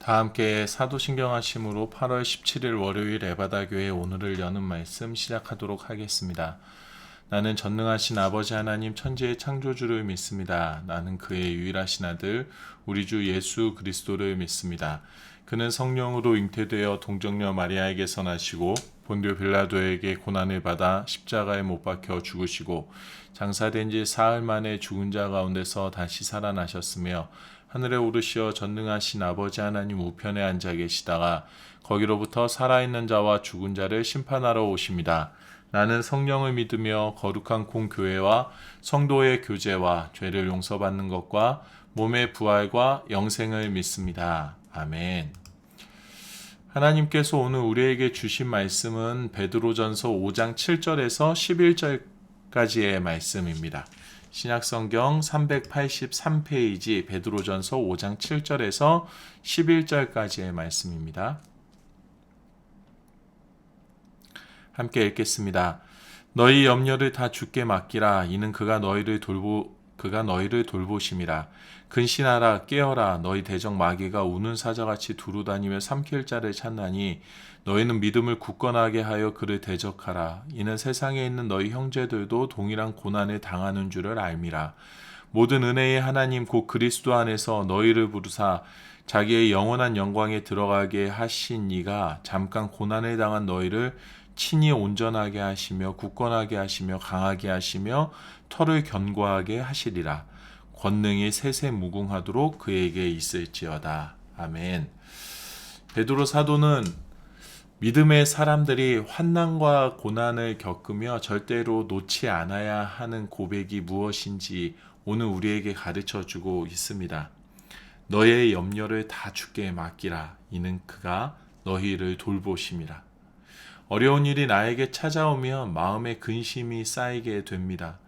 다 함께 사도신경하심으로 8월 17일 월요일 에바다 교회 오늘을 여는 말씀 시작하도록 하겠습니다. 나는 전능하신 아버지 하나님 천지의 창조주를 믿습니다. 나는 그의 유일하신 아들 우리 주 예수 그리스도를 믿습니다. 그는 성령으로 잉태되어 동정녀 마리아에게서 나시고 본디오 빌라도에게 고난을 받아 십자가에 못 박혀 죽으시고 장사된 지 사흘 만에 죽은 자 가운데서 다시 살아나셨으며 하늘에 오르시어 전능하신 아버지 하나님 우편에 앉아 계시다가 거기로부터 살아있는 자와 죽은 자를 심판하러 오십니다. 나는 성령을 믿으며 거룩한 공교회와 성도의 교제와 죄를 용서받는 것과 몸의 부활과 영생을 믿습니다. 아멘. 하나님께서 오늘 우리에게 주신 말씀은 베드로전서 5장 7절에서 11절까지의 말씀입니다. 신약성경 383페이지 베드로전서 5장 7절에서 11절까지의 말씀입니다. 함께 읽겠습니다. 너희 염려를 다 주께 맡기라. 이는 그가 너희를 돌보심이라. 근신하라 깨어라. 너희 대적 마귀가 우는 사자같이 두루다니며 삼킬 자를 찾나니 너희는 믿음을 굳건하게 하여 그를 대적하라. 이는 세상에 있는 너희 형제들도 동일한 고난을 당하는 줄을 알미라. 모든 은혜의 하나님 곧 그리스도 안에서 너희를 부르사 자기의 영원한 영광에 들어가게 하신 이가 잠깐 고난을 당한 너희를 친히 온전하게 하시며 굳건하게 하시며 강하게 하시며 털을 견고하게 하시리라. 권능이 세세 무궁하도록 그에게 있을지어다. 아멘. 베드로 사도는 믿음의 사람들이 환난과 고난을 겪으며 절대로 놓지 않아야 하는 고백이 무엇인지 오늘 우리에게 가르쳐주고 있습니다. 너의 염려를 다 주께 맡기라. 이는 그가 너희를 돌보심이라. 어려운 일이 나에게 찾아오면 마음에 근심이 쌓이게 됩니다.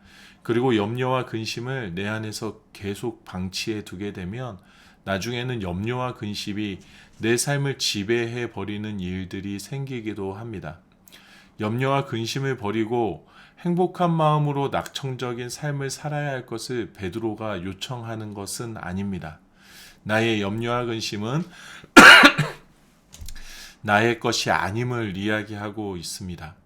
그리고 염려와 근심을 내 안에서 계속 방치해 두게 되면 나중에는 염려와 근심이 내 삶을 지배해 버리는 일들이 생기기도 합니다. 염려와 근심을 버리고 행복한 마음으로 낙천적인 삶을 살아야 할 것을 베드로가 요청하는 것은 아닙니다. 나의 염려와 근심은 나의 것이 아님을 이야기하고 있습니다.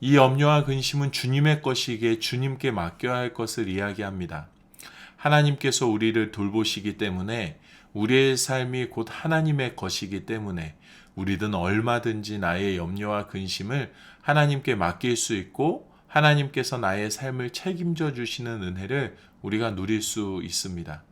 이 염려와 근심은 주님의 것이기에 주님께 맡겨야 할 것을 이야기합니다. 하나님께서 우리를 돌보시기 때문에 우리의 삶이 곧 하나님의 것이기 때문에 우리는 얼마든지 나의 염려와 근심을 하나님께 맡길 수 있고 하나님께서 나의 삶을 책임져 주시는 은혜를 우리가 누릴 수 있습니다.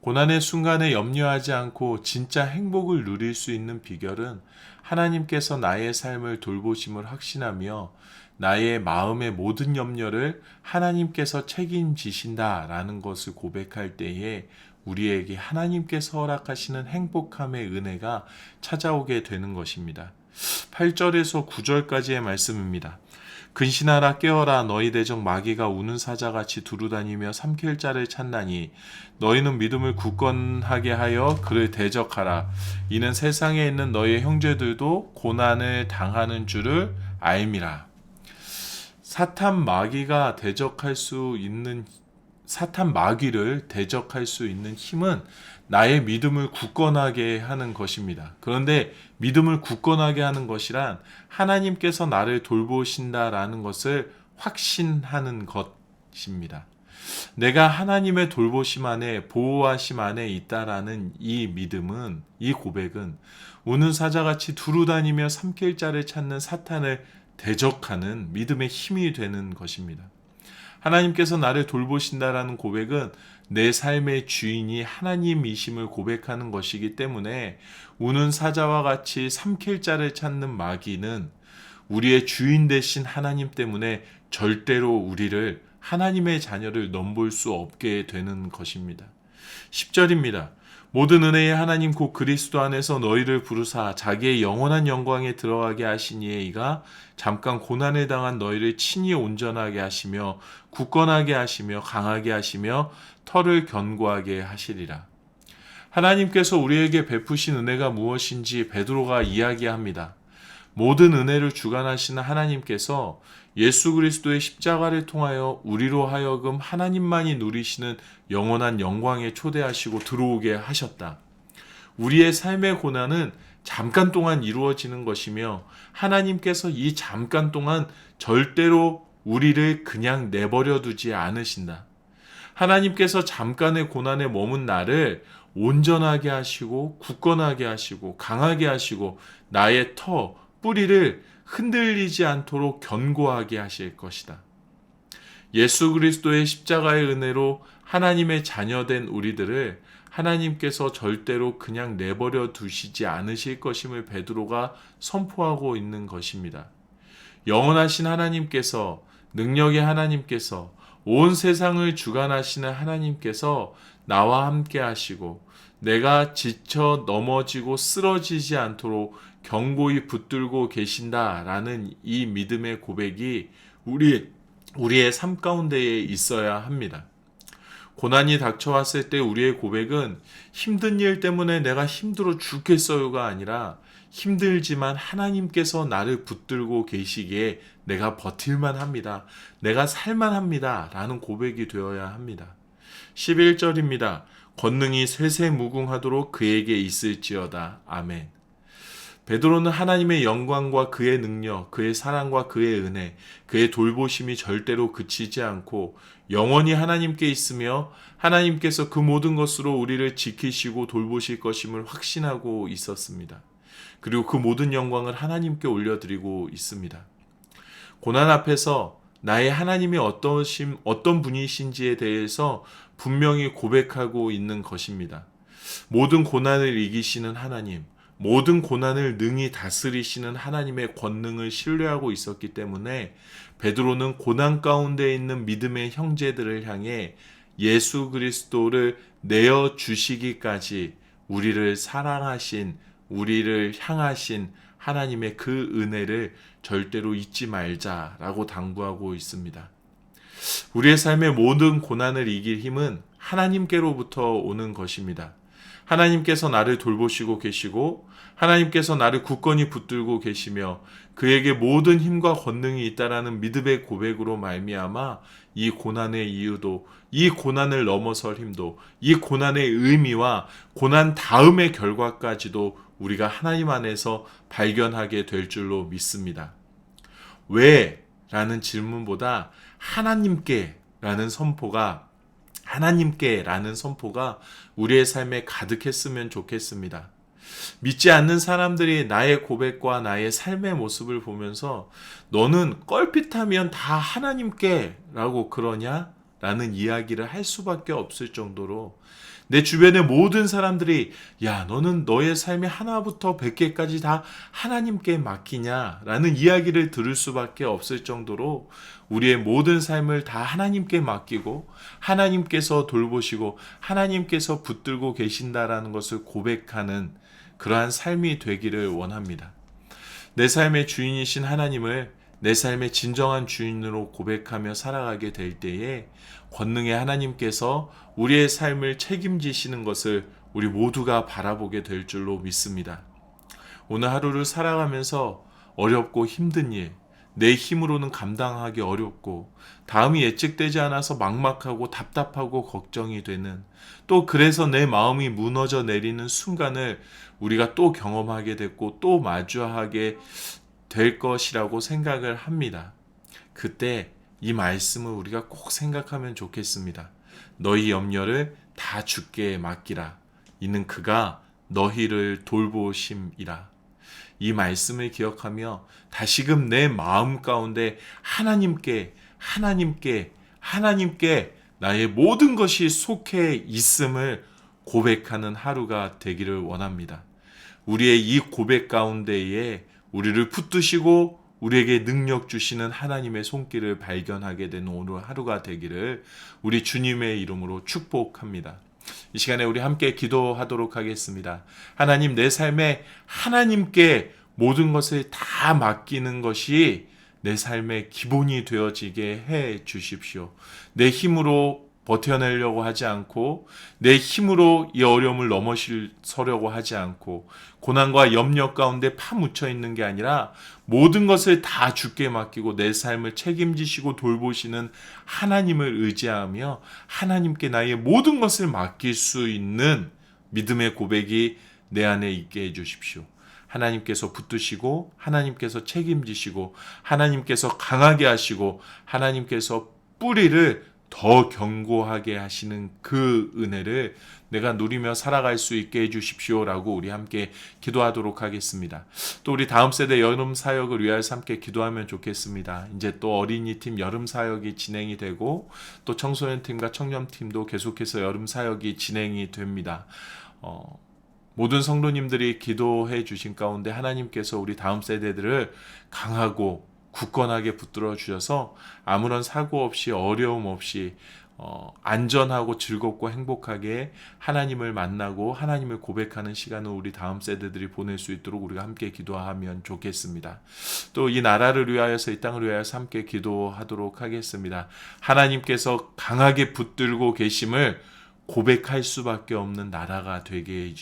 고난의 순간에 염려하지 않고 진짜 행복을 누릴 수 있는 비결은 하나님께서 나의 삶을 돌보심을 확신하며 나의 마음의 모든 염려를 하나님께서 책임지신다라는 것을 고백할 때에 우리에게 하나님께서 허락하시는 행복함의 은혜가 찾아오게 되는 것입니다. 8절에서 9절까지의 말씀입니다. 근신하라 깨어라. 너희 대적 마귀가 우는 사자같이 두루다니며 삼킬 자를 찾나니 너희는 믿음을 굳건하게 하여 그를 대적하라. 이는 세상에 있는 너희 형제들도 고난을 당하는 줄을 알미라. 사탄 마귀를 대적할 수 있는 힘은 나의 믿음을 굳건하게 하는 것입니다. 그런데 믿음을 굳건하게 하는 것이란 하나님께서 나를 돌보신다라는 것을 확신하는 것입니다. 내가 하나님의 돌보심 안에 보호하심 안에 있다라는 이 믿음은 이 고백은 우는 사자같이 두루다니며 삼킬 자를 찾는 사탄을 대적하는 믿음의 힘이 되는 것입니다. 하나님께서 나를 돌보신다라는 고백은 내 삶의 주인이 하나님이심을 고백하는 것이기 때문에 우는 사자와 같이 삼킬 자를 찾는 마귀는 우리의 주인 되신 하나님 때문에 절대로 우리를 하나님의 자녀를 넘볼 수 없게 되는 것입니다. 10절입니다. 모든 은혜의 하나님 곧 그리스도 안에서 너희를 부르사 자기의 영원한 영광에 들어가게 하신 이가 잠깐 고난을 당한 너희를 친히 온전하게 하시며 굳건하게 하시며 강하게 하시며 털을 견고하게 하시리라. 하나님께서 우리에게 베푸신 은혜가 무엇인지 베드로가 이야기합니다. 모든 은혜를 주관하시는 하나님께서 예수 그리스도의 십자가를 통하여 우리로 하여금 하나님만이 누리시는 영원한 영광에 초대하시고 들어오게 하셨다. 우리의 삶의 고난은 잠깐 동안 이루어지는 것이며 하나님께서 이 잠깐 동안 절대로 우리를 그냥 내버려 두지 않으신다. 하나님께서 잠깐의 고난에 머문 나를 온전하게 하시고 굳건하게 하시고 강하게 하시고 나의 뿌리를 흔들리지 않도록 견고하게 하실 것이다. 예수 그리스도의 십자가의 은혜로 하나님의 자녀된 우리들을 하나님께서 절대로 그냥 내버려 두시지 않으실 것임을 베드로가 선포하고 있는 것입니다. 영원하신 하나님께서, 능력의 하나님께서, 온 세상을 주관하시는 하나님께서 나와 함께 하시고 내가 지쳐 넘어지고 쓰러지지 않도록 견고히 붙들고 계신다라는 이 믿음의 고백이 우리의 삶 가운데에 있어야 합니다. 고난이 닥쳐왔을 때 우리의 고백은 힘든 일 때문에 내가 힘들어 죽겠어요가 아니라 힘들지만 하나님께서 나를 붙들고 계시기에 내가 버틸만 합니다. 내가 살만 합니다. 라는 고백이 되어야 합니다. 11절입니다. 권능이 쇠쇠무궁하도록 그에게 있을지어다. 아멘. 베드로는 하나님의 영광과 그의 능력, 그의 사랑과 그의 은혜, 그의 돌보심이 절대로 그치지 않고 영원히 하나님께 있으며 하나님께서 그 모든 것으로 우리를 지키시고 돌보실 것임을 확신하고 있었습니다. 그리고 그 모든 영광을 하나님께 올려드리고 있습니다. 고난 앞에서 나의 하나님이 어떤 분이신지에 대해서 분명히 고백하고 있는 것입니다. 모든 고난을 이기시는 하나님, 모든 고난을 능히 다스리시는 하나님의 권능을 신뢰하고 있었기 때문에 베드로는 고난 가운데 있는 믿음의 형제들을 향해 예수 그리스도를 내어주시기까지 우리를 사랑하신, 우리를 향하신 하나님의 그 은혜를 절대로 잊지 말자라고 당부하고 있습니다. 우리의 삶의 모든 고난을 이길 힘은 하나님께로부터 오는 것입니다. 하나님께서 나를 돌보시고 계시고 하나님께서 나를 굳건히 붙들고 계시며 그에게 모든 힘과 권능이 있다라는 믿음의 고백으로 말미암아 이 고난의 이유도, 이 고난을 넘어설 힘도, 이 고난의 의미와 고난 다음의 결과까지도 우리가 하나님 안에서 발견하게 될 줄로 믿습니다. 왜? 라는 질문보다 하나님께 라는 선포가 우리의 삶에 가득했으면 좋겠습니다. 믿지 않는 사람들이 나의 고백과 나의 삶의 모습을 보면서 너는 껄핏하면 다 하나님께 라고 그러냐? 라는 이야기를 할 수밖에 없을 정도로 내 주변의 모든 사람들이 야, 너는 너의 삶이 하나부터 100개까지 다 하나님께 맡기냐? 라는 이야기를 들을 수밖에 없을 정도로 우리의 모든 삶을 다 하나님께 맡기고 하나님께서 돌보시고 하나님께서 붙들고 계신다라는 것을 고백하는 그러한 삶이 되기를 원합니다. 내 삶의 주인이신 하나님을 내 삶의 진정한 주인으로 고백하며 살아가게 될 때에 권능의 하나님께서 우리의 삶을 책임지시는 것을 우리 모두가 바라보게 될 줄로 믿습니다. 오늘 하루를 살아가면서 어렵고 힘든 일, 내 힘으로는 감당하기 어렵고 다음이 예측되지 않아서 막막하고 답답하고 걱정이 되는, 또 그래서 내 마음이 무너져 내리는 순간을 우리가 또 경험하게 됐고 또 마주하게 될 것이라고 생각을 합니다. 그때 이 말씀을 우리가 꼭 생각하면 좋겠습니다. 너희 염려를 다 주께 맡기라. 이는 그가 너희를 돌보심이라. 이 말씀을 기억하며 다시금 내 마음 가운데 하나님께 나의 모든 것이 속해 있음을 고백하는 하루가 되기를 원합니다. 우리의 이 고백 가운데에 우리를 붙드시고 우리에게 능력 주시는 하나님의 손길을 발견하게 되는 오늘 하루가 되기를 우리 주님의 이름으로 축복합니다. 이 시간에 우리 함께 기도하도록 하겠습니다. 하나님, 내 삶에 하나님께 모든 것을 다 맡기는 것이 내 삶의 기본이 되어지게 해 주십시오. 내 힘으로 버텨내려고 하지 않고 내 힘으로 이 어려움을 넘어서려고 하지 않고 고난과 염려 가운데 파묻혀 있는 게 아니라 모든 것을 다 주께 맡기고 내 삶을 책임지시고 돌보시는 하나님을 의지하며 하나님께 나의 모든 것을 맡길 수 있는 믿음의 고백이 내 안에 있게 해주십시오. 하나님께서 붙드시고 하나님께서 책임지시고 하나님께서 강하게 하시고 하나님께서 뿌리를 더 견고하게 하시는 그 은혜를 내가 누리며 살아갈 수 있게 해주십시오라고 우리 함께 기도하도록 하겠습니다. 또 우리 다음 세대 여름 사역을 위하여서 함께 기도하면 좋겠습니다. 이제 또 어린이팀 여름 사역이 진행이 되고 또 청소년팀과 청년팀도 계속해서 여름 사역이 진행이 됩니다. 모든 성도님들이 기도해 주신 가운데 하나님께서 우리 다음 세대들을 강하고 굳건하게 붙들어 주셔서 아무런 사고 없이 어려움 없이 안전하고 즐겁고 행복하게 하나님을 만나고 하나님을 고백하는 시간을 우리 다음 세대들이 보낼 수 있도록 우리가 함께 기도하면 좋겠습니다. 또 이 나라를 위하여서 이 땅을 위하여서 함께 기도하도록 하겠습니다. 하나님께서 강하게 붙들고 계심을 고백할 수밖에 없는 나라가 되게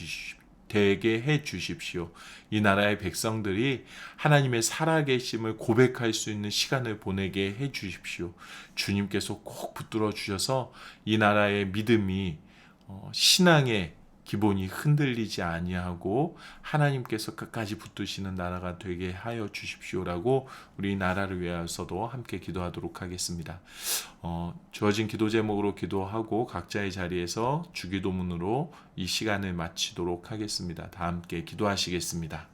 해 주십시오. 이 나라의 백성들이 하나님의 살아계심을 고백할 수 있는 시간을 보내게 해 주십시오. 주님께서 꼭 붙들어 주셔서 이 나라의 믿음이 신앙의 기본이 흔들리지 아니하고 하나님께서 끝까지 붙드시는 나라가 되게 하여 주십시오라고 우리 나라를 위하여서도 함께 기도하도록 하겠습니다. 주어진 기도 제목으로 기도하고 각자의 자리에서 주기도문으로 이 시간을 마치도록 하겠습니다. 다 함께 기도하시겠습니다.